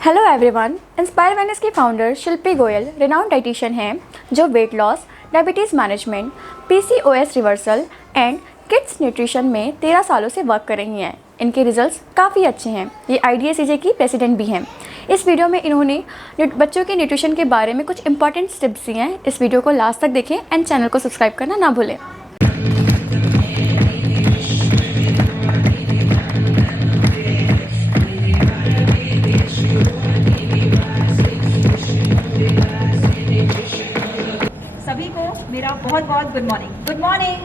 Hello everyone, inspire wellness की founder शिल्पी Goyal renowned dietitian हैं जो weight loss, diabetes management, PCOS reversal and kids nutrition में 13 सालों से वर्क कर रही हैं। इनके रिजल्ट्स काफ़ी अच्छे हैं। ये IDSEJ की प्रेसिडेंट भी हैं। इस वीडियो में इन्होंने बच्चों के न्यूट्रिशन के बारे में कुछ इंपॉर्टेंट टिप्स दिए हैं। इस वीडियो को लास्ट तक देखें एंड चैनल को सब्सक्राइब करना ना भूलें। सभी को मेरा बहुत बहुत good morning. Good morning.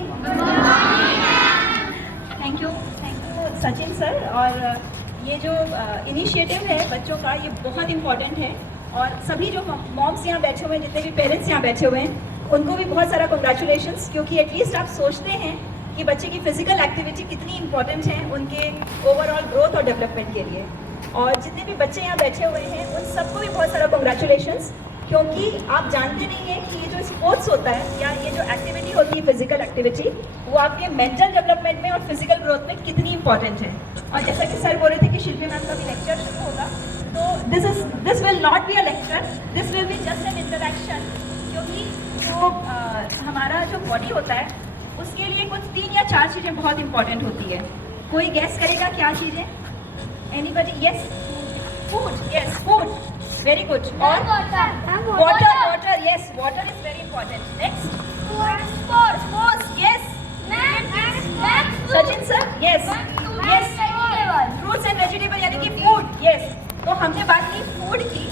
Thank you Sachin sir. और ये जो इनिशिएटिव है बच्चों का, ये बहुत इम्पोर्टेंट है। और सभी जो मॉम्स यहाँ बैठे हुए हैं, जितने भी पेरेंट्स यहाँ बैठे हुए हैं, उनको भी बहुत सारा कंग्रेचुलेशंस, क्योंकि एटलीस्ट आप सोचते हैं कि बच्चे की फिजिकल एक्टिविटी कितनी इंपॉर्टेंट है उनके ओवरऑल ग्रोथ और डेवलपमेंट के लिए। और जितने भी बच्चे यहाँ बैठे हुए हैं उन सबको भी बहुत सारा कंग्रेचुलेशंस, क्योंकि आप जानते नहीं हैं कि ये जो स्पोर्ट्स होता है या ये जो एक्टिविटी होती है फिजिकल एक्टिविटी, वो आपके मेंटल डेवलपमेंट में और फिजिकल ग्रोथ में कितनी इंपॉर्टेंट है। और जैसा कि सर बोल रहे थे कि शिल्पी मैम का भी लेक्चर शुरू होगा, तो this will not be a lecture, this will be just an interaction. क्योंकि जो हमारा जो बॉडी होता है उसके लिए कुछ 3 या 4 चीज़ें बहुत इंपॉर्टेंट होती है। कोई गैस करेगा क्या चीज़ें? Anybody? Yes, food. Yes, food, very good. और water. Yes, water is very important. Next, sports. Yes, Sachin sir. Yes, fruits and vegetable यानी कि फूड। यस, तो हमने बात की फूड की,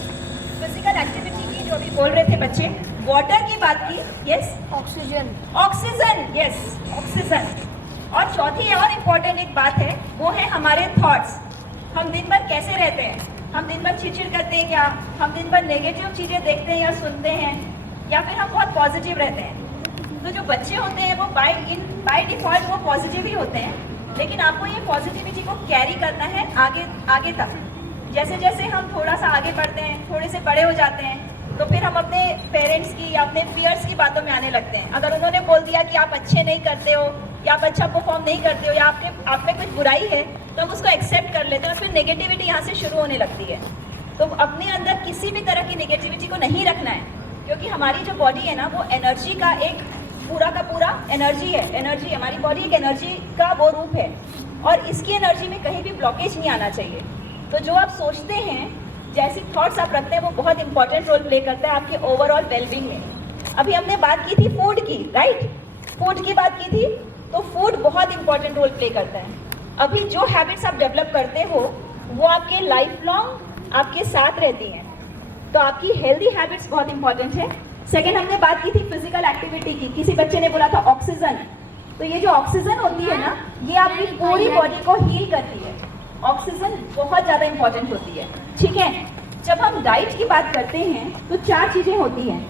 फिजिकल एक्टिविटी की, जो अभी बोल रहे थे बच्चे, वाटर की बात की। Yes, oxygen. Yes, oxygen. और चौथी और इम्पोर्टेंट एक बात है, वो है हमारे थॉट्स। हम दिन भर कैसे रहते हैं? हम दिन भर चिड़चिड़ करते हैं क्या? हम दिन भर नेगेटिव चीज़ें देखते हैं या सुनते हैं, या फिर हम बहुत पॉजिटिव रहते हैं? तो जो बच्चे होते हैं वो बाय डिफॉल्ट वो पॉजिटिव ही होते हैं, लेकिन आपको ये पॉजिटिविटी को कैरी करना है आगे तक। जैसे जैसे हम थोड़ा सा आगे बढ़ते हैं, थोड़े से बड़े हो जाते हैं, तो फिर हम अपने पेरेंट्स की या अपने पीयर्स की बातों में आने लगते हैं। अगर उन्होंने बोल दिया कि आप अच्छे नहीं करते हो या आप अच्छा परफॉर्म नहीं करते हो या आप में कुछ बुराई है, तो हम उसको एक्सेप्ट कर लेते हैं और फिर नेगेटिविटी यहाँ से शुरू होने लगती है। तो अपने अंदर किसी भी तरह की नेगेटिविटी को नहीं रखना है, क्योंकि हमारी जो बॉडी है ना, वो एनर्जी का एक पूरा का पूरा एनर्जी है। एनर्जी, हमारी बॉडी एक एनर्जी का वो रूप है, और इसकी एनर्जी में कहीं भी ब्लॉकेज नहीं आना चाहिए। तो जो आप सोचते हैं, जैसी थॉट्स आप रखते हैं, वो बहुत इंपॉर्टेंट रोल प्ले करता है आपके ओवरऑल वेलबींग में। अभी हमने बात की थी फूड की, राइट? फूड की बात की थी, तो फूड बहुत इंपॉर्टेंट रोल प्ले करता है। अभी जो हैबिट्स आप डेवलप करते हो वो आपके लाइफ लॉन्ग आपके साथ रहती हैं, तो आपकी हेल्दी हैबिट्स बहुत इंपॉर्टेंट है। सेकेंड, हमने बात की थी फिजिकल एक्टिविटी की। किसी बच्चे ने बोला था ऑक्सीजन, तो ये जो ऑक्सीजन होती है ना, ये आपकी पूरी बॉडी को हील करती है। ऑक्सीजन बहुत ज़्यादा इंपॉर्टेंट होती है, ठीक है? जब हम डाइट की बात करते हैं तो 4 चीज़ें होती हैं।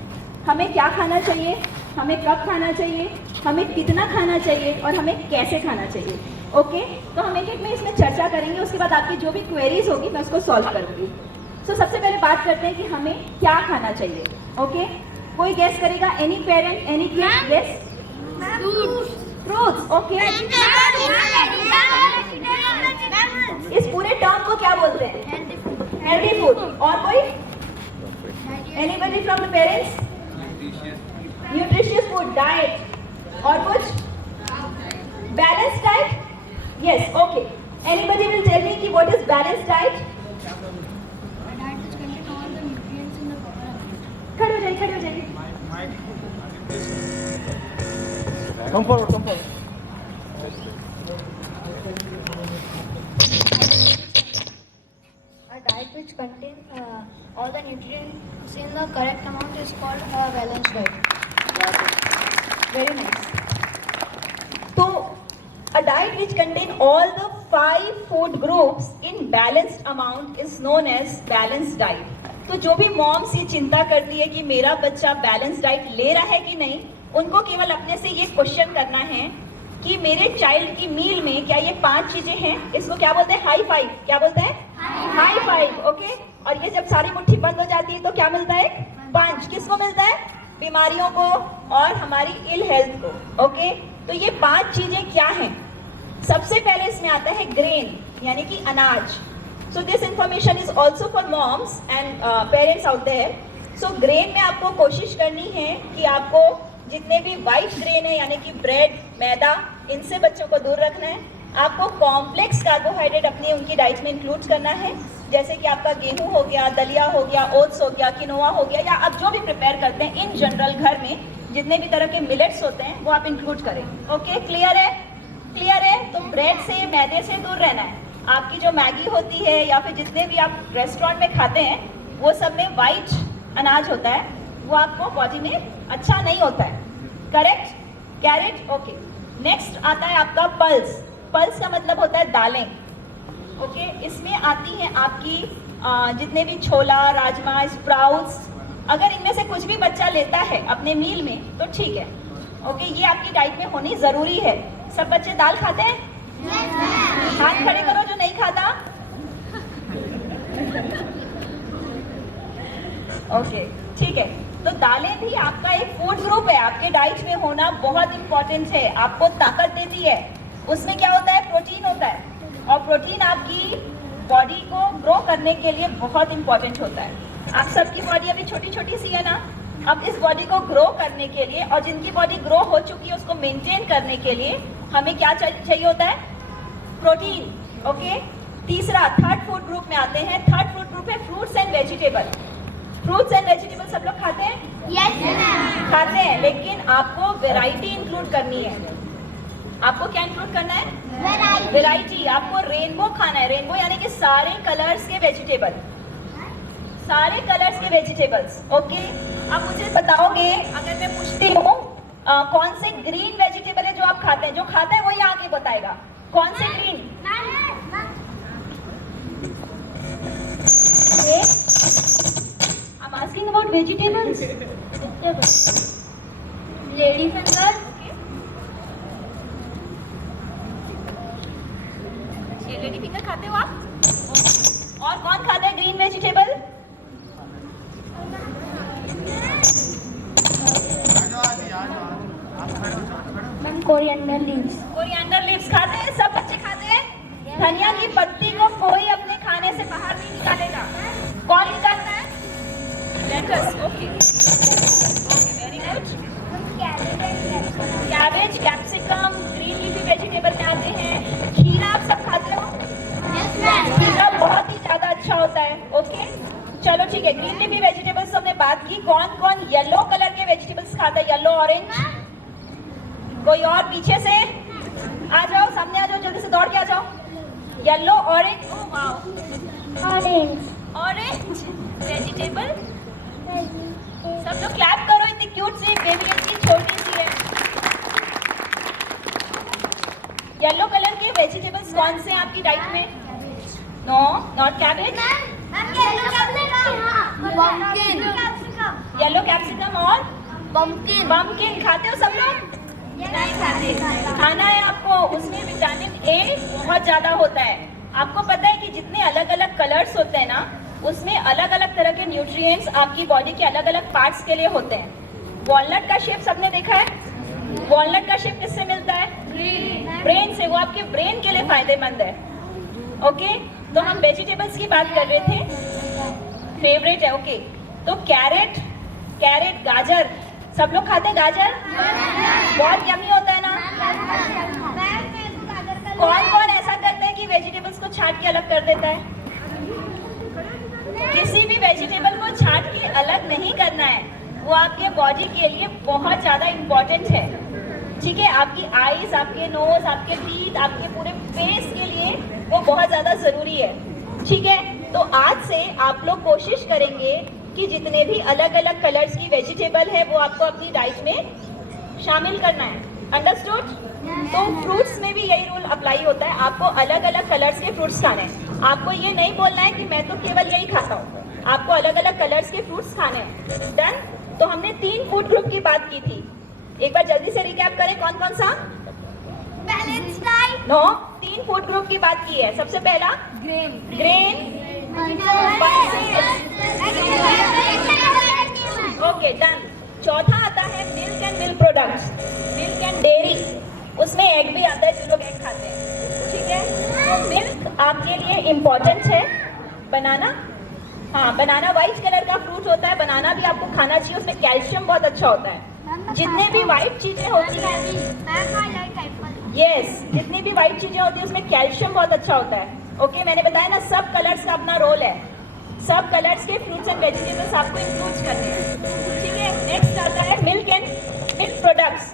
हमें क्या खाना चाहिए, हमें कब खाना चाहिए, हमें कितना खाना चाहिए, और हमें कैसे खाना चाहिए। ओके, तो हम एक में इसमें चर्चा करेंगे। उसके बाद आपकी जो भी क्वेरीज होगी मैं उसको सॉल्व करूँगी। तो सबसे पहले बात करते हैं कि हमें क्या खाना चाहिए। ओके, कोई गेस करेगा? Any parent, any kid? Yes, fruits. Okay, इस पूरे टर्म को क्या बोलते हैं? Healthy food. और कोई? Anybody from the parents? Nutritious food, diet. और कुछ? Balance diet. Yes, okay. Anybody will tell me कि व्हाट इज बैलेंस डाइट? खड़े हो जाइए। Come forward. A diet which contains all the nutrients in the correct amount is called a balanced diet. Very nice. So, a diet which contains all the 5 food groups in balanced amount is known as balanced diet. तो जो भी moms ये चिंता करती है कि मेरा बच्चा बैलेंस डाइट ले रहा है कि नहीं, उनको केवल अपने से ये क्वेश्चन करना है कि मेरे चाइल्ड की मील में क्या ये 5 चीजें हैं? इसको क्या बोलते हैं? High five. क्या बोलते हैं? High five. ओके, और ये जब सारी मुट्ठी बंद हो जाती है तो क्या मिलता है? पंच। किसको मिलता है? बीमारियों को और हमारी इल हेल्थ को। ओके, तो ये 5 चीजें क्या हैं? सबसे पहले इसमें आता है ग्रेन, यानी कि अनाज। So this information is also for moms and parents out there. So grain में आपको कोशिश करनी है कि आपको जितने भी वाइट ग्रेन है यानी कि ब्रेड, मैदा, इनसे बच्चों को दूर रखना है। आपको कॉम्प्लेक्स कार्बोहाइड्रेट अपनी उनकी डाइट में इंक्लूड करना है, जैसे कि आपका गेहूं हो गया, दलिया हो गया, ओट्स हो गया, किनोआ हो गया, या आप जो भी प्रिपेयर करते हैं इन जनरल घर में जितने भी तरह के मिलेट्स होते हैं वो आप इंक्लूड करें। ओके, क्लियर है? क्लियर है? तो ब्रेड से, मैदे से दूर रहना है। आपकी जो मैगी होती है या फिर जितने भी आप रेस्टोरेंट में खाते हैं वो सब में वाइट अनाज होता है, वो आपको बॉडी में अच्छा नहीं होता है। करेक्ट? कैरेट? ओके। नेक्स्ट आता है आपका पल्स। पल्स का मतलब होता है दालें। ओके, इसमें आती हैं आपकी जितने भी छोला, राजमा, स्प्राउट्स। अगर इनमें से कुछ भी बच्चा लेता है अपने मील में तो ठीक है। ओके, ये आपकी डाइट में होनी ज़रूरी है। सब बच्चे दाल खाते हैं? हाथ खड़े करो जो नहीं खाता। ओके, ठीक है। तो दालें भी आपका एक फूड ग्रुप है, आपके डाइट में होना बहुत इंपॉर्टेंट है। आपको ताकत देती है। उसमें क्या होता है? प्रोटीन होता है, और प्रोटीन आपकी बॉडी को ग्रो करने के लिए बहुत इंपॉर्टेंट होता है। आप सबकी बॉडी अभी छोटी छोटी सी है ना, अब इस बॉडी को ग्रो करने के लिए और जिनकी बॉडी ग्रो हो चुकी है उसको मेंटेन करने के लिए हमें क्या चाहिए होता है? प्रोटीन। ओके, तीसरा थर्ड फूड ग्रुप में आते हैं। थर्ड फूड ग्रुप है fruits and vegetable. Fruits and vegetable सब लोग खाते हैं? Yes, खाते हैं, लेकिन आपको वैरायटी इंक्लूड करनी है। आपको क्या इंक्लूड करना है? वैरायटी। आपको रेनबो खाना है। रेनबो यानी कि सारे कलर्स के वेजिटेबल, सारे कलर्स के वेजिटेबल्स। ओके, अब मुझे बताओगे, अगर मैं पूछती हूँ कौन से ग्रीन वेजिटेबल है जो आप खाते हैं? जो खाता है वही आगे बताएगा कौन से green. I'm asking about vegetables. lady finger, lady finger खाते हो आप? और कौन खाता है green vegetable? coriander leaves, coriander leaves खाते हैं? सब बच्चे खाते हैं? धनिया की पत्ती को कोई अपने खाने से बाहर नहीं निकालेगा। कौन निकालता है? Lettuce. Okay, very good. Cabbage, capsicum, green leafy vegetable में आते हैं। खीरा आप सब खाते हो? खीरा बहुत ही ज्यादा अच्छा होता है। ओके, चलो ठीक है। ग्रीन लीफी वेजिटेबल्स तो हमने बात की। कौन कौन येलो कलर के वेजिटेबल्स खाता है? Yellow, orange? कोई और पीछे से आ जाओ, सामने आ जाओ, जल्दी से दौड़ के आ जाओ। Yellow, orange, oh wow, orange, orange vegetable. सब लोग क्लैप करो, इतनी क्यूट सी बेबी लड़की छोटी सी है। येलो कलर के वेजिटेबल्स कौन से हैं आपकी डाइट में? No, not cabbage. Yellow capsicum और pumpkin, पम्पकिन खाते हो सब लोग? नहीं खाते। खाना है आपको। उसमें विटामिन ए बहुत ज्यादा होता है। आपको पता है कि जितने अलग अलग कलर्स होते हैं ना, उसमें अलग अलग तरह के न्यूट्रिएंट्स आपकी बॉडी के अलग अलग पार्ट्स के लिए होते हैं। वॉलनट का शेप सबने देखा है? वॉलनट का शेप किससे मिलता है? ब्रेन से। वो आपके ब्रेन के लिए फायदेमंद है। ओके, तो हम वेजिटेबल्स की बात कर रहे थे, फेवरेट है। ओके, तो कैरेट, गाजर, सब लोग खाते हैं गाजर? बहुत यम्मी होता है ना। कौन कौन ऐसा करते हैं कि वेजिटेबल्स को छांट के अलग कर देता है? किसी भी वेजिटेबल को छांट के अलग नहीं करना है, वो आपके बॉडी के लिए बहुत ज़्यादा इम्पोर्टेंट है। ठीक है, आपकी आईज, आपके नोज, आपके टीथ, आपके पूरे फेस के लिए वो बहुत ज़्यादा ज़रूरी है। ठीक है, तो आज से आप लोग कोशिश करेंगे कि जितने भी अलग अलग कलर्स की वेजिटेबल है वो आपको अपनी डाइट में शामिल करना है। अंडरस्टूड? तो फ्रूट्स में भी यही रूल अप्लाई होता है। आपको अलग अलग कलर्स के फ्रूट्स खाने हैं। आपको ये नहीं बोलना है कि मैं तो केवल यही खाता हूँ। आपको अलग अलग कलर्स के फ्रूट्स खाने हैं। डन? तो हमने 3 फूड ग्रुप की बात की थी। एक बार जल्दी से रिकैप करें, कौन कौन सा? Balance diet, no, 3 food group की बात की है। सबसे पहला ग्रेन। Okay, done. चौथा आता है milk and milk products, milk and dairy. उसमें एग भी आता है, जो लोग एग खाते हैं। ठीक है, तो मिल्क आपके लिए इम्पोर्टेंट है। बनाना, हाँ बनाना वाइट कलर का फ्रूट होता है, बनाना भी आपको खाना चाहिए, उसमें कैल्शियम बहुत अच्छा होता है। जितने भी वाइट चीजें होती हैं, यस, जितनी भी वाइट चीजें होती है उसमें कैल्शियम बहुत अच्छा होता है। ओके, मैंने बताया ना सब कलर्स का अपना रोल है, सब कलर्स के फ्रूट्स एंड वेजिटेबल्स आपको इंक्लूड करने हैं, ठीक है। नेक्स्ट आता है मिल्क एंड मिल्क प्रोडक्ट्स।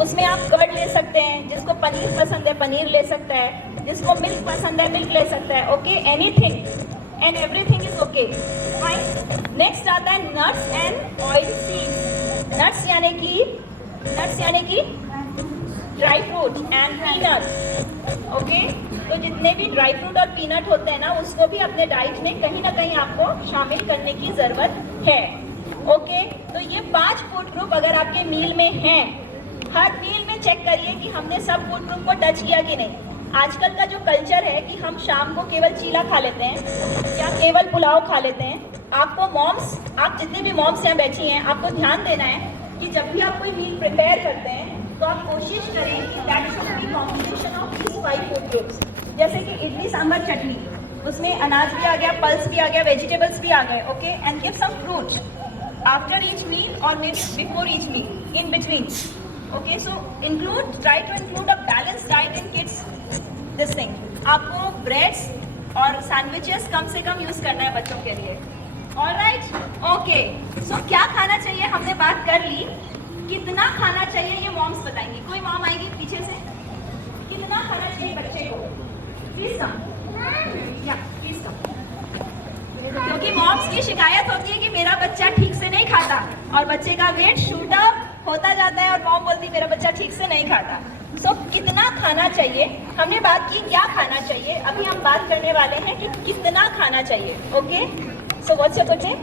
उसमें आप कर्ड ले सकते हैं, जिसको पनीर पसंद है पनीर ले सकता है, जिसको मिल्क पसंद है मिल्क ले सकता है। Okay, anything and everything is okay, fine. Next आता है nuts and oil seeds. Nuts यानी कि dry fruit and peanuts. Okay, तो जितने भी ड्राई फ्रूट और पीनट होते हैं ना, उसको भी अपने डाइट में कहीं ना कहीं आपको शामिल करने की ज़रूरत है। ओके, तो ये 5 फूड ग्रुप अगर आपके मील में हैं, हर मील में चेक करिए कि हमने सब फूड ग्रुप को टच किया कि नहीं। आजकल का जो कल्चर है कि हम शाम को केवल चीला खा लेते हैं या केवल पुलाव खा लेते हैं। आपको मॉम्स, आप जितनी भी मॉम्स यहाँ बैठी हैं, आपको ध्यान देना है कि जब भी आप कोई मील प्रिपेयर करते हैं तो आप कोशिश करें कि that should be combination of these 5 food groups. जैसे कि इडली सांभर चटनी, उसमें अनाज भी आ गया, पल्स भी आ गया, वेजिटेबल्स भी आ गए। Okay, and give some fruit after each meal और may be before each meal, in between. Okay, so try to include a balanced diet in kids this thing। आपको ब्रेड्स और सैंडविचेस कम से कम use करना है बच्चों के लिए। ऑलराइट, ओके, सो क्या खाना चाहिए हमने बात कर ली, कितना खाना चाहिए ये मॉम्स बताएंगी। कोई मॉम आएगी पीछे से, कितना खाना चाहिए बच्चे को? प्लीज कम, या प्लीज कम। क्योंकि मॉम्स की शिकायत होती है कि मेरा बच्चा ठीक से नहीं खाता और बच्चे का वेट शूट अप होता जाता है और मॉम बोलती है मेरा बच्चा ठीक से नहीं खाता। सो कितना खाना चाहिए, हमने बात की क्या खाना चाहिए, अभी हम बात करने वाले हैं कि कितना खाना चाहिए। Okay, so what's your good name?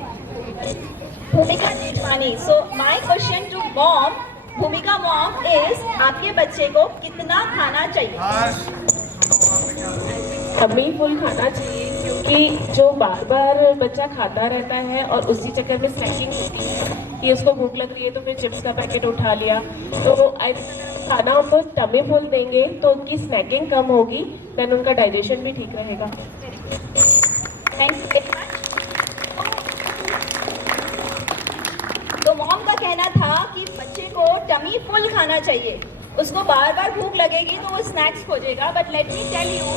Bhumika Jethwani. So my question to mom, Bhumika mom, is आपके बच्चे को कितना खाना चाहिए? टमी फुल खाना चाहिए, क्योंकि जो बार बार बच्चा खाता रहता है और उसी चक्कर में स्नैकिंग होती है कि उसको भूख लग रही है तो फिर चिप्स का पैकेट उठा लिया, तो खाना उनको टमी फुल देंगे तो उनकी स्नैकिंग कम होगी, देन उनका डाइजेशन भी ठीक रहेगा। Thank you very much. तो मॉम का कहना था कि बच्चे को टमी फुल खाना चाहिए, उसको बार बार भूख लगेगी तो वो स्नैक्स खोजेगा। But let me tell you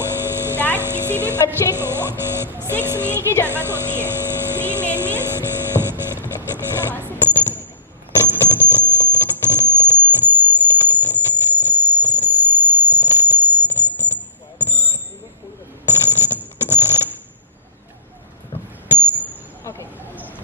that किसी भी बच्चे को 6 मील की जरूरत होती है, 3 मेन मील्स।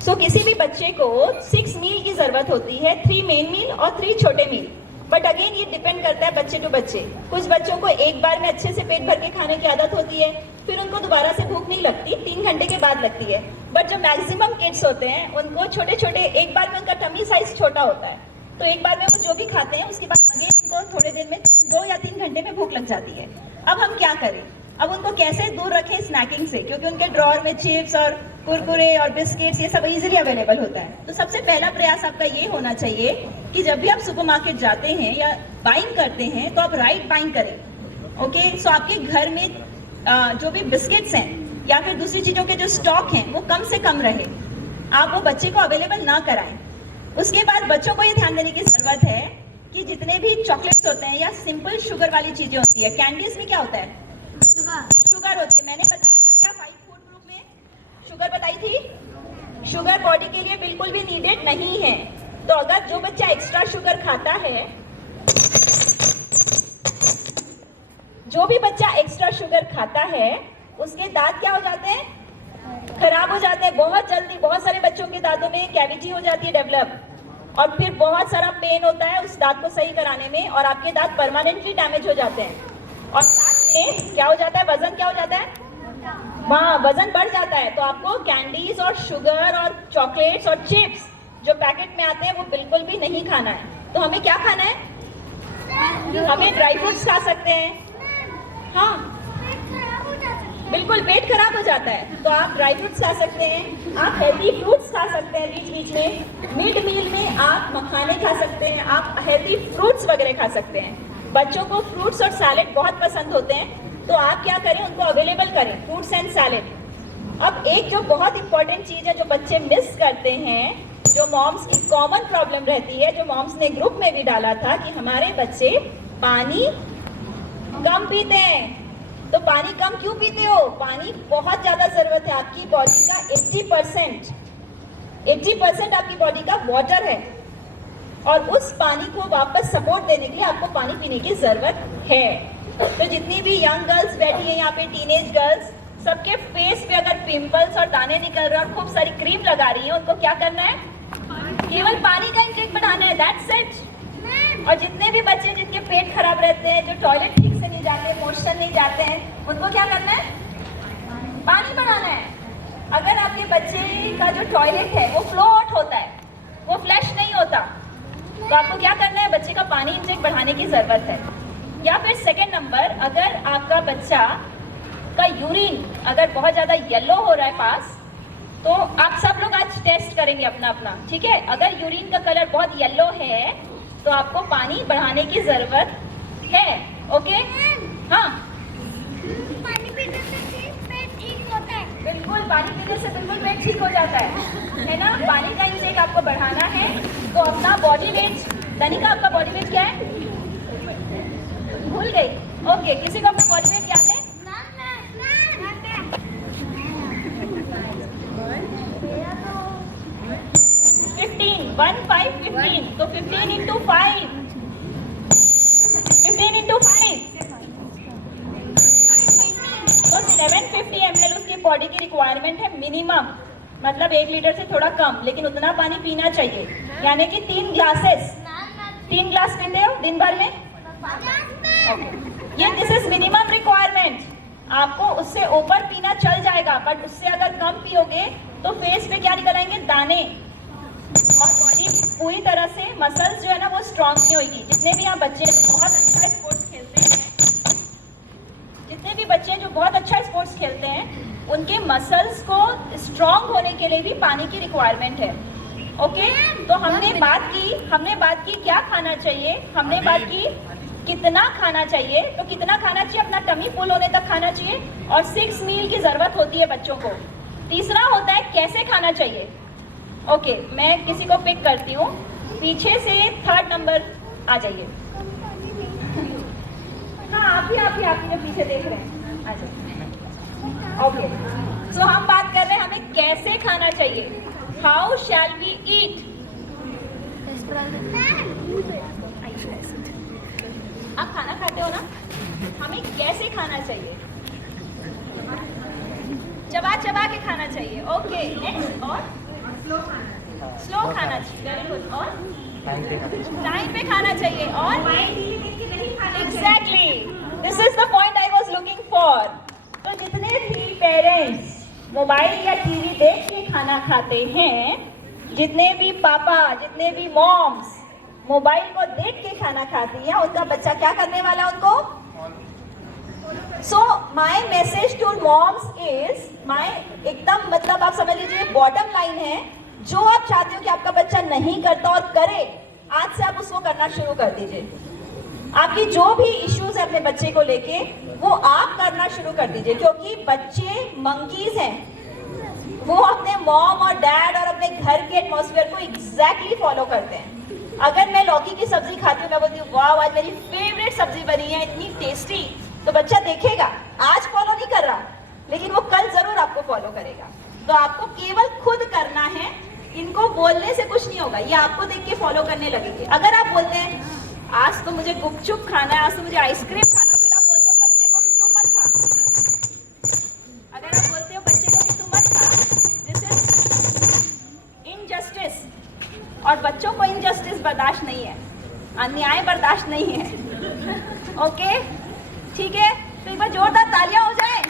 सो किसी भी बच्चे को 6 मील की जरूरत होती है, 3 मेन मील और 3 छोटे मील। बट अगेन ये डिपेंड करता है बच्चे टू बच्चे। कुछ बच्चों को एक बार में अच्छे से पेट भर के खाने की आदत होती है, फिर उनको दोबारा से भूख नहीं लगती, 3 घंटे के बाद लगती है। बट जो मैक्सिमम किड्स होते हैं उनको छोटे छोटे, एक बार में उनका टमी साइज छोटा होता है, तो एक बार में वो जो भी खाते हैं उसके बाद अगेन उनको थोड़े देर में 2 या 3 घंटे में भूख लग जाती है। अब हम क्या करें, अब उनको कैसे दूर रखें स्नैकिंग से, क्योंकि उनके ड्रॉअर में चिप्स और कुरकुरे और बिस्किट्स ये सब इजीली अवेलेबल होता है। तो सबसे पहला प्रयास आपका ये होना चाहिए कि जब भी आप सुपरमार्केट जाते हैं या बाइंग करते हैं तो आप राइट बाइंग करें। ओके, सो आपके घर में जो भी बिस्किट्स हैं या फिर दूसरी चीज़ों के जो स्टॉक हैं वो कम से कम रहे, आप वो बच्चे को अवेलेबल ना कराएं। उसके बाद बच्चों को ये ध्यान देने की ज़रूरत है कि जितने भी चॉकलेट्स होते हैं या सिंपल शुगर वाली चीज़ें होती है, कैंडीज में क्या होता है, शुगर होती है। मैंने बताया था क्या 5 फूड ग्रुप में शुगर बताई थी? शुगर बॉडी के लिए बिल्कुल भी नीडेड नहीं है। तो अगर जो बच्चा एक्स्ट्रा शुगर खाता है, जो भी बच्चा एक्स्ट्रा शुगर खाता है उसके दांत क्या हो जाते हैं, खराब हो जाते हैं बहुत जल्दी। बहुत सारे बच्चों के दांतों में कैविटी हो जाती है डेवलप, और फिर बहुत सारा पेन होता है उस दांत को सही कराने में, और आपके दांत परमानेंटली डैमेज हो जाते हैं। और साथ में क्या हो जाता है, वजन क्या हो जाता है, हाँ वजन बढ़ जाता है। तो आपको कैंडीज और शुगर और चॉकलेट्स और चिप्स जो पैकेट में आते हैं वो बिल्कुल भी नहीं खाना है। तो हमें क्या खाना है, हमें ड्राई फ्रूट्स खा सकते हैं। हाँ बिल्कुल, पेट खराब हो जाता है तो आप ड्राई फ्रूट्स खा सकते हैं, आप हेल्दी फ्रूट्स खा सकते हैं बीच बीच में। मिड मील में आप मखाने खा सकते हैं, आप हेल्दी फ्रूट्स वगैरह खा सकते हैं। बच्चों को फ्रूट्स और सैलेड बहुत पसंद होते हैं, तो आप क्या करें, उनको अवेलेबल करें फ्रूट्स एंड सैलेड। अब एक जो बहुत इंपॉर्टेंट चीज़ है जो बच्चे मिस करते हैं, जो मॉम्स की कॉमन प्रॉब्लम रहती है, जो मॉम्स ने ग्रुप में भी डाला था कि हमारे बच्चे पानी कम पीते हैं। तो पानी कम क्यों पीते हो? पानी बहुत ज़्यादा ज़रूरत है। आपकी बॉडी का 80% आपकी बॉडी का वाटर है, और उस पानी को वापस सपोर्ट देने के लिए आपको पानी पीने की ज़रूरत है। तो जितनी भी यंग गर्ल्स बैठी हैं यहाँ पे, टीनेज गर्ल्स, सबके फेस पे अगर पिंपल्स और दाने निकल रहे हैं और खूब सारी क्रीम लगा रही है, उनको क्या करना है? केवल पानी का इंटेक बढ़ाना है, दैट्स इट। और जितने भी बच्चे जिनके पेट खराब रहते हैं, जो टॉयलेट ठीक से नहीं जाते, मोशन नहीं जाते हैं, उनको क्या करना है? पानी बढ़ाना है। अगर आपके बच्चे का जो टॉयलेट है वो फ्लो आउट होता है, वो फ्लैश नहीं होता, तो आपको क्या करना है? बच्चे का पानी इंटेक बढ़ाने की ज़रूरत है। या फिर सेकेंड नंबर, अगर आपका बच्चा का यूरिन अगर बहुत ज़्यादा येलो हो रहा है पास, तो आप सब लोग आज टेस्ट करेंगे अपना अपना, ठीक है? अगर यूरिन का कलर बहुत येलो है तो आपको पानी बढ़ाने की ज़रूरत है, ओके? हाँ, पानी पीने से पेट ठीक होता है। बिल्कुल, पानी पीने से बिल्कुल पेट ठीक हो जाता है ना? पानी का इंटेक आपको बढ़ाना है। तो अपना बॉडी वेट, दनिका आपका बॉडी वेट क्या है? भूल गई? ओके, किसी को अपना बॉडी वेट याद है? 15, तो 15 into 5, 15 into 5, तो 750 ml उसकी बॉडी की रिक्वायरमेंट है मिनिमम, मतलब 1 लीटर से थोड़ा कम, लेकिन उतना पानी पीना चाहिए। यानी कि 3 ग्लास पीते हो दिन भर में, ये दिस इज मिनिमम रिक्वायरमेंट। आपको उससे ऊपर पीना चल जाएगा, बट उससे अगर कम पियोगे तो फेस पे क्या निकल आएंगे? दाने, और बॉडी पूरी तरह से मसल्स जो है ना वो स्ट्रांग नहीं होगी। जितने भी यहाँ बच्चे बहुत अच्छा स्पोर्ट्स खेलते हैं, जितने भी बच्चे जो बहुत अच्छा स्पोर्ट्स खेलते हैं, उनके मसल्स को स्ट्रांग होने के लिए भी पानी की रिक्वायरमेंट है, ओके? तो हमने बात की क्या खाना चाहिए, हमने बात की कितना खाना चाहिए। तो कितना खाना चाहिए? अपना टमी फुल होने तक खाना चाहिए, और 6 मील की ज़रूरत होती है बच्चों को। तीसरा होता है कैसे खाना चाहिए। ओके, मैं किसी को पिक करती हूँ, पीछे से 3rd नंबर आ जाइए। हाँ, आप ही जो पीछे देख रहे हैं, आ जाइए। ओके, सो हम बात कर रहे हैं हमें कैसे खाना चाहिए। How shall we eat? आप खाना खाते हो ना, हमें कैसे खाना चाहिए? चबा चबा के खाना चाहिए, ओके। नेक्स्ट, और स्लो खाना चाहिए, वेरी गुड। और टाइम पे खाना चाहिए, और exactly, this is the point I was looking for. तो जितने भी पेरेंट्स मोबाइल या टीवी देख के खाना खाते हैं, जितने भी पापा, जितने भी मॉम्स मोबाइल को देख के खाना खाती हैं, उनका बच्चा क्या करने वाला है उनको? So my message to moms is, एकदम मतलब आप समझ लीजिए बॉटम लाइन है, जो आप चाहते हो कि आपका बच्चा नहीं करता और करे, आज से आप उसको करना शुरू कर दीजिए। आपकी जो भी इश्यूज है अपने बच्चे को लेके, वो आप करना शुरू कर दीजिए, क्योंकि बच्चे मंकीज हैं। वो अपने मॉम और डैड और अपने घर के एटमॉस्फेयर को एग्जैक्टली फॉलो करते हैं। अगर मैं लौकी की सब्जी खाती हूँ, मैं बोलती हूँ वाह आज मेरी फेवरेट सब्जी बनी है, इतनी टेस्टी, तो बच्चा देखेगा, आज फॉलो नहीं कर रहा, लेकिन वो कल जरूर आपको फॉलो करेगा। तो आपको केवल खुद करना है, इनको बोलने से कुछ नहीं होगा, ये आपको देख के फॉलो करने लगेंगे। अगर आप बोलते हैं आज तो मुझे गुपचुप खाना है, आज तो मुझे आइसक्रीम खाना, फिर आप बोलते हो बच्चे को कि तुम मत खा। अगर आप बोलते हो बच्चे को कि तुम मत खा, दिस इज इनजस्टिस, और बच्चों को इनजस्टिस बर्दाश्त नहीं है, अन्याय बर्दाश्त नहीं है, ओके? ठीक है, तो एक बार जोरदार तालियां हो जाए।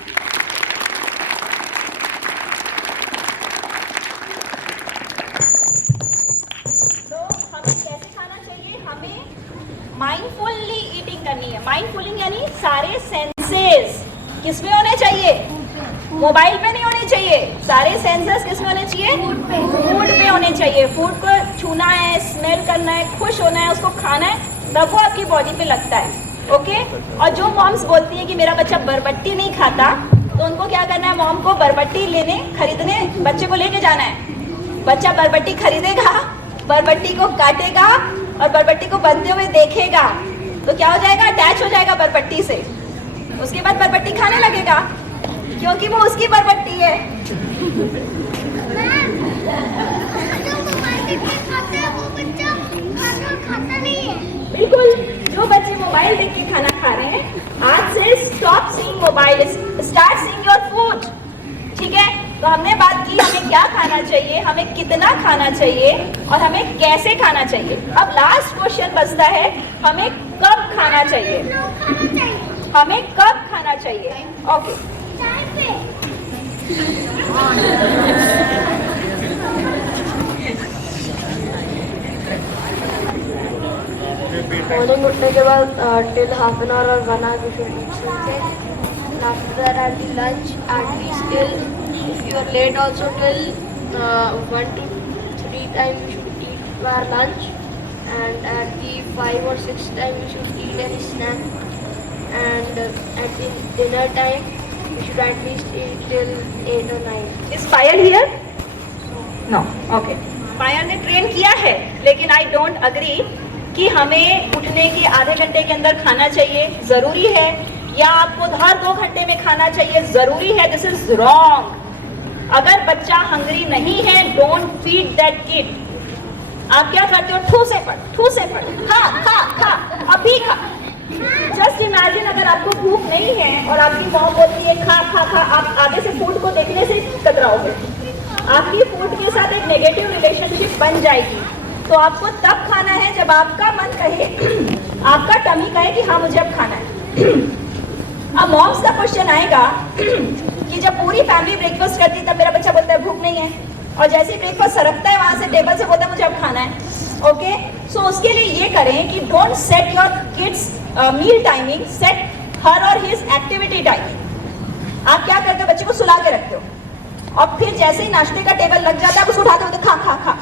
तो हमें कैसे खाना चाहिए? हमें माइंडफुली ईटिंग करनी है। माइंडफुलिंग यानी सारे सेंसेस किसमें होने चाहिए? मोबाइल पे नहीं होने चाहिए। सारे सेंसेस किसमें होने चाहिए? फूड पे होने चाहिए। फूड को छूना है, स्मेल करना है, खुश होना है, उसको खाना है, तब वो आपकी बॉडी पे लगता है। ओके। और जो मॉम्स बोलती हैं कि मेरा बच्चा बरबट्टी नहीं खाता, तो उनको क्या करना है, मॉम को बरबट्टी खरीदने बच्चे को लेके जाना है। बच्चा बरबट्टी खरीदेगा, बरबट्टी को काटेगा और बरबट्टी को बनते हुए देखेगा, तो क्या हो जाएगा, अटैच हो जाएगा बरबट्टी से। उसके बाद बरबट्टी खाने लगेगा, क्योंकि वो उसकी बरबट्टी है। बिल्कुल, जो बच्चे मोबाइल देख के खाना खा रहे हैं, आज से stop seeing mobile, start seeing your food. ठीक है, तो हमने बात की हमें क्या खाना चाहिए, हमें कितना खाना चाहिए और हमें कैसे खाना चाहिए। अब लास्ट क्वेश्चन बचता है, हमें कब खाना चाहिए, हमें कब खाना चाहिए। ओके, मॉर्निंग उठने के बाद टिल हाफ एन आवर और 1 hour we should eat something, and after that at the lunch at least till, if you are late also till 1 to 3 time you should eat our lunch, and at the 5 or 6 time you should eat any snack, and at the dinner time you should at least eat till 8 or 9. Is Payal here? No, okay. Payal ने train किया है, लेकिन I don't agree कि हमें उठने के आधे घंटे के अंदर खाना चाहिए, जरूरी है, या आपको हर 2 घंटे में खाना चाहिए, जरूरी है। This is wrong. अगर बच्चा हंग्री नहीं है, डोंट फीड दैट किड। आप क्या करते हो, ठूसे पड़, खा खा खा, अभी खा। जस्ट इमेजिन, अगर आपको भूख नहीं है और आपकी मॉम बोलती है खा खा खा, आप आगे से फूड को देखने से कतराओगे, आपकी फूड के साथ एक नेगेटिव रिलेशनशिप बन जाएगी। तो आपको तब खाना है जब आपका मन कहे, आपका टमी कहे कि हाँ मुझे अब खाना है। अब मॉम्स का क्वेश्चन आएगा कि जब पूरी फैमिली ब्रेकफास्ट करती है तब मेरा बच्चा बोलता है भूख नहीं है, और जैसे ही ब्रेकफास्ट सरकता है वहां से टेबल से बोलता है मुझे अब खाना है। ओके, सो उसके लिए ये करें कि don't set your kids meal timing, set her और हिज एक्टिविटी टाइमिंग। आप क्या करते हो, बच्चे को सुला के रखते हो और फिर जैसे ही नाश्ते का टेबल लग जाता है उसको उठाते हो तो खा खा खा,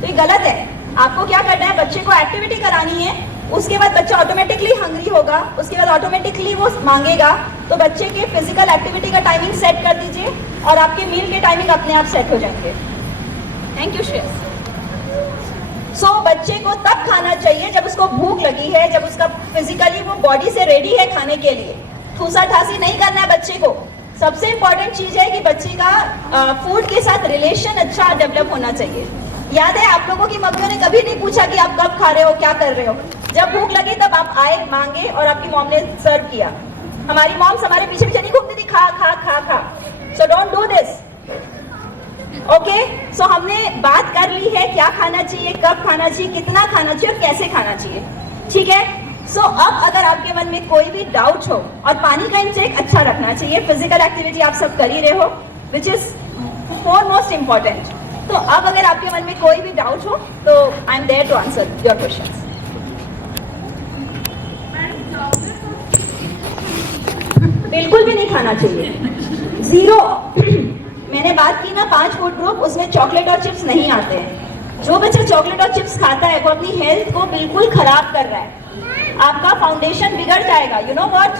तो ये गलत है। आपको क्या करना है, बच्चे को एक्टिविटी करानी है, उसके बाद बच्चा ऑटोमेटिकली हंग्री होगा, उसके बाद ऑटोमेटिकली वो मांगेगा। तो बच्चे के फिजिकल एक्टिविटी का टाइमिंग सेट कर दीजिए और आपके मील के टाइमिंग अपने आप सेट हो जाएंगे। Thank you Shreyas. सो बच्चे को तब खाना चाहिए जब उसको भूख लगी है, जब उसका फिजिकली वो बॉडी से रेडी है खाने के लिए। ठूसा ठासी नहीं करना है बच्चे को। सबसे इंपॉर्टेंट चीज है कि बच्चे का फूड के साथ रिलेशन अच्छा डेवलप होना चाहिए। याद है आप लोगों की मम्मियों ने कभी नहीं पूछा कि आप कब खा रहे हो, क्या कर रहे हो। जब भूख लगी तब आप आए, मांगे और आपकी मॉम ने सर्व किया। हमारी मॉम्स हमारे पीछे पीछे नहीं घूमती थी, खा खा खा खा। So don't do this. Okay, so हमने बात कर ली है क्या खाना चाहिए, कब खाना चाहिए, कितना खाना चाहिए और कैसे खाना चाहिए। ठीक है, सो अब अगर आपके मन में कोई भी डाउट हो, और पानी का इंटेक अच्छा रखना चाहिए, फिजिकल एक्टिविटी आप सब कर ही रहे हो, विच इज मोस्ट इम्पॉर्टेंट। तो अब अगर आपके मन में कोई भी डाउट हो तो I am there to answer your questions. बिल्कुल भी नहीं खाना चाहिए, 0। मैंने बात की ना 5 फूड ग्रुप, उसमें चॉकलेट और चिप्स नहीं आते हैं। जो बच्चा चॉकलेट और चिप्स खाता है वो अपनी हेल्थ को बिल्कुल खराब कर रहा है, आपका फाउंडेशन बिगड़ जाएगा। यू नो व्हाट,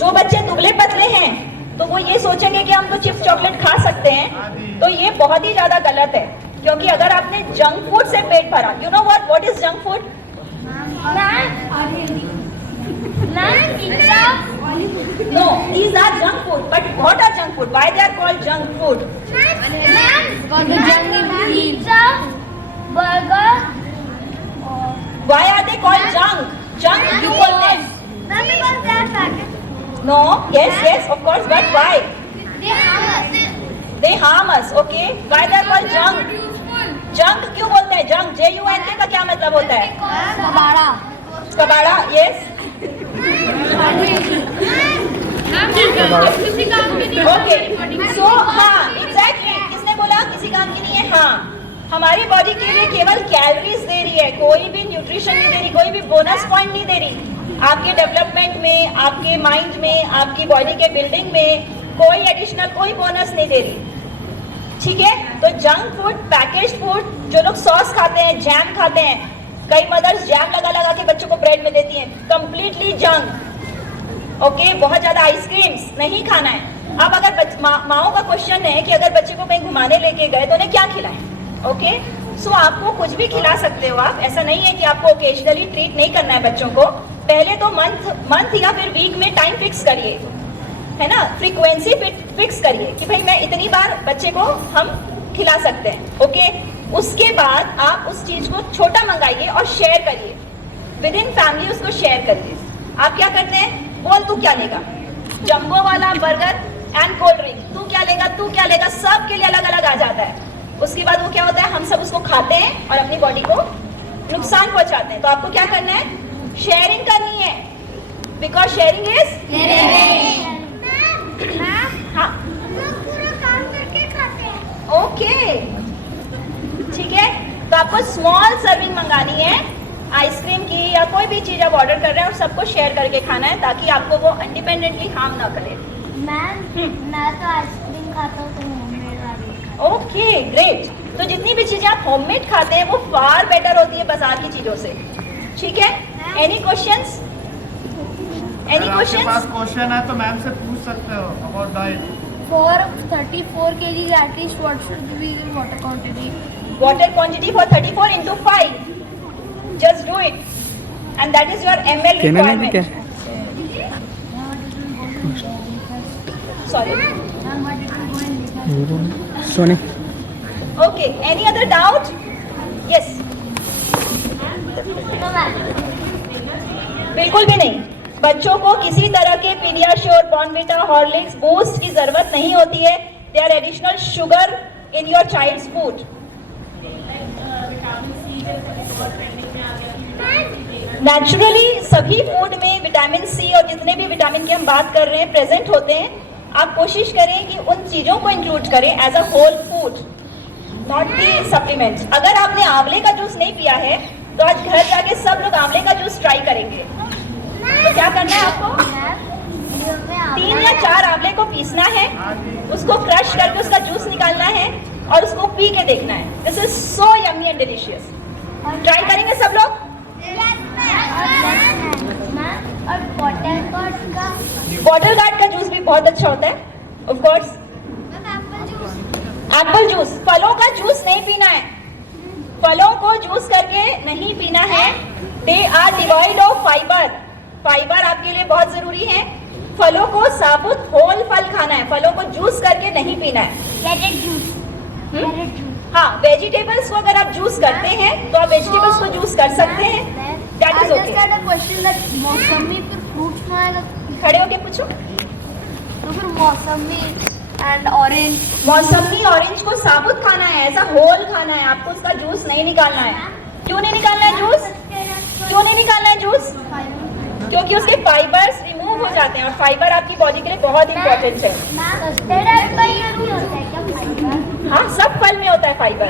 जो बच्चे दुबले पतले हैं तो वो ये सोचेंगे कि हम तो चिप्स चॉकलेट खा सकते हैं, तो ये बहुत ही ज्यादा गलत है। क्योंकि अगर आपने जंक फूड से पेट भरा, you know what is junk food? No, these are junk food. But what are junk food? Why they are called junk food? burger. Why are they called junk? Junk क्यों बोलते हैं? Because they are fatty. No, yes, of course, but why? They harm us. They harm us, okay? Why they are called junk? Junk क्यों बोलते हैं? Junk, J-U-N-K का क्या मतलब होता है? कबाड़ा. कबाड़ा, yes? ओके, सो हाँ, एग्जैक्टली, किसने बोला किसी काम की नहीं है? हाँ, हमारी बॉडी के लिए केवल कैलोरीज दे रही है, कोई भी न्यूट्रिशन नहीं दे रही, कोई भी बोनस पॉइंट नहीं दे रही। आपके डेवलपमेंट में, आपके माइंड में, आपकी बॉडी के बिल्डिंग में कोई एडिशनल कोई बोनस नहीं दे रही। ठीक है, तो जंक फूड, पैकेज्ड फूड, जो लोग सॉस खाते हैं, जैम खाते हैं, कई मदर्स जैम लगा लगा के बच्चों को ब्रेड में देती हैं, कंप्लीटली जंक। ओके, बहुत ज्यादा आइसक्रीम्स नहीं खाना है। अब अगर माओ का क्वेश्चन है कि अगर बच्चे को कहीं घुमाने लेके गए तो उन्हें क्या खिलाएं? ओके, सो आपको कुछ भी खिला सकते हो आप, ऐसा नहीं है कि आपको ओकेजनली ट्रीट नहीं करना है बच्चों को। पहले तो मंथ या फिर वीक में टाइम फिक्स करिए, है ना, फ्रीक्वेंसी फिक्स करिए कि भाई मैं इतनी बार बच्चे को हम खिला सकते हैं। ओके, उसके बाद आप उस चीज को छोटा मंगाइए और शेयर करिए विद इन फैमिली, उसको शेयर करिए। आप क्या करते हैं, बोल तू क्या लेगा, जंबो वाला बर्गर एंड कोल्ड ड्रिंक, तू क्या लेगा, तू क्या लेगा, सब के लिए अलग अलग आ जाता है। उसके बाद वो क्या होता है, हम सब उसको खाते हैं और अपनी बॉडी को नुकसान पहुंचाते हैं। तो आपको क्या करना है, शेयरिंग करनी है, बिकॉज शेयरिंग इज हाँ ओके, ठीक है। तो आपको स्मॉल सर्विंग मंगानी है आइसक्रीम की या कोई भी चीज आप ऑर्डर कर रहे हैं और सबको शेयर करके खाना है ताकि आपको वो इंडिपेंडेंटली हार्म ना करे। मैम मैं तो आइसक्रीम खाता हूँ तो होममेड वाली। ओके ग्रेट, तो जितनी भी चीजें आप होममेड खाते हैं वो फार बेटर होती है बाजार की चीजों से, ठीक है। Any questions? एनी आपके पास क्वेश्चंस? क्वेश्चन है तो मैम से पूछ सकते हो about diet. For 34 kgs at least what should be the water quantity? Water quantity for 34 into 5. Just do it, and that is your ml requirement. Sorry. सोनी Okay. Any other doubt? Yes. बिल्कुल भी नहीं। बच्चों को किसी तरह के PediaSure, Bournvita, Horlicks, boost की जरूरत नहीं होती है। They are additional sugar in your child's food. Naturally सभी फूड में विटामिन सी और जितने भी विटामिन की हम बात कर रहे हैं प्रेजेंट होते हैं। आप कोशिश करें कि उन चीजों को इंक्लूड करें as a whole food, not the supplements. अगर आपने आंवले का जूस नहीं पिया है तो आज घर जाके सब लोग आंवले का जूस ट्राई करेंगे। तो क्या करना है आपको, 3 या 4 आंवले को पीसना है, उसको क्रश करके उसका जूस निकालना है और उसको पी के देखना है। This is so yummy and delicious. Try करेंगे सब लोग? और बॉटल गार्ड का जूस भी बहुत अच्छा होता है, ऑफ कोर्स। एप्पल जूस, फलों का जूस नहीं पीना है, फलों को जूस करके नहीं पीना है। They are devoid of fibre, fibre आपके लिए बहुत जरूरी है। फलों को साबुत होल फल खाना है, फलों को जूस करके नहीं पीना है। Carrot juice. हाँ, वेजिटेबल्स को अगर आप जूस करते हैं तो आप वेजिटेबल्स को जूस कर सकते हैं, दैट इज ओके। मौसमी फिर फ्रूट्स में आएगा खड़े होके पूछो। तो फिर मौसमी एंड ऑरेंज। मौसमी ऑरेंज को साबुत खाना है, ऐसा होल खाना है, आपको उसका जूस नहीं निकालना है। क्यों नहीं निकालना है जूस? क्यों नहीं निकालना है जूस? क्योंकि उसके फाइबर्स रिमूव हो जाते हैं और फाइबर आपकी बॉडी के लिए बहुत इंपॉर्टेंट है। हाँ, सब फल में होता है फाइबर।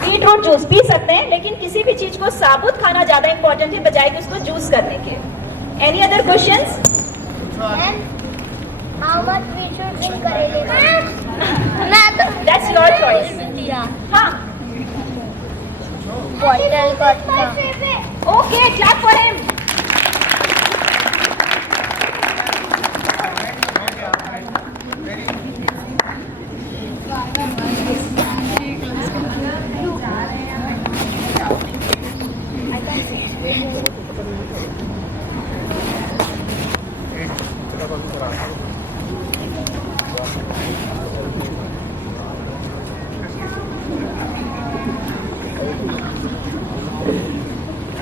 बीटरूट जूस पी सकते हैं, लेकिन किसी भी चीज को साबुत खाना ज्यादा इंपॉर्टेंट है बजाय कि उसको जूस करने के। Any other questions? How much we should drink करेंगे? That's your choice. हाँ, Bottle का। okay, clap for him.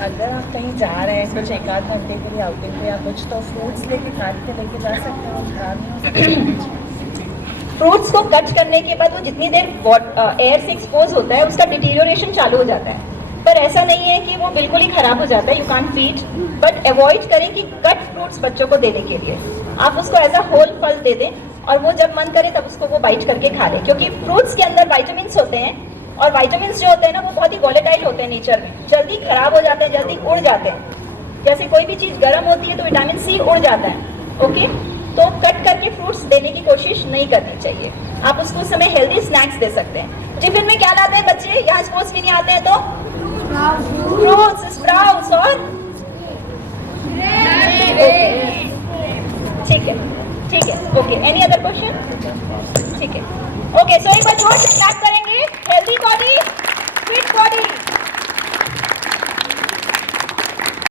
अगर आप कहीं जा रहे हैं कुछ एक आध घंटे के लिए आउटिंग पे या कुछ, तो फ्रूट्स लेके काट के लेके जा सकते हो, खराब नहीं हो सकता। फ्रूट्स को कट करने के बाद वो जितनी देर एयर से एक्सपोज होता है उसका डिटीरियोरेशन चालू हो जाता है, पर ऐसा नहीं है कि वो बिल्कुल ही खराब हो जाता है। You can't feed, but avoid करें कि कट फ्रूट्स बच्चों को देने के लिए। आप उसको एज अ होल फल दे दें और वो जब मन करे तब उसको वो बाइट करके खा ले, क्योंकि फ्रूट्स के अंदर वाइटामिन्स होते हैं और वाइटामिन्स जो होते हैं ना वो बहुत ही वॉलेटाइल होते हैं नेचर में, जल्दी खराब हो जाते हैं, जल्दी उड़ जाते हैं। जैसे कोई भी चीज़ गर्म होती है तो विटामिन सी उड़ जाता है। ओके, तो कट करके फ्रूट्स देने की कोशिश नहीं करनी चाहिए। आप उसको उस समय हेल्दी स्नैक्स दे सकते हैं। टिफिन में क्या लाते हैं बच्चे? यहाँ स्पोर्ट्स भी नहीं आते हैं तो फ्रूट्स, स्प्राउट्स और ठीक है, ओके, एनी अदर क्वेश्चन? ठीक है, ओके, सो एक बार जोर से क्लैप करेंगे। Healthy body, fit body,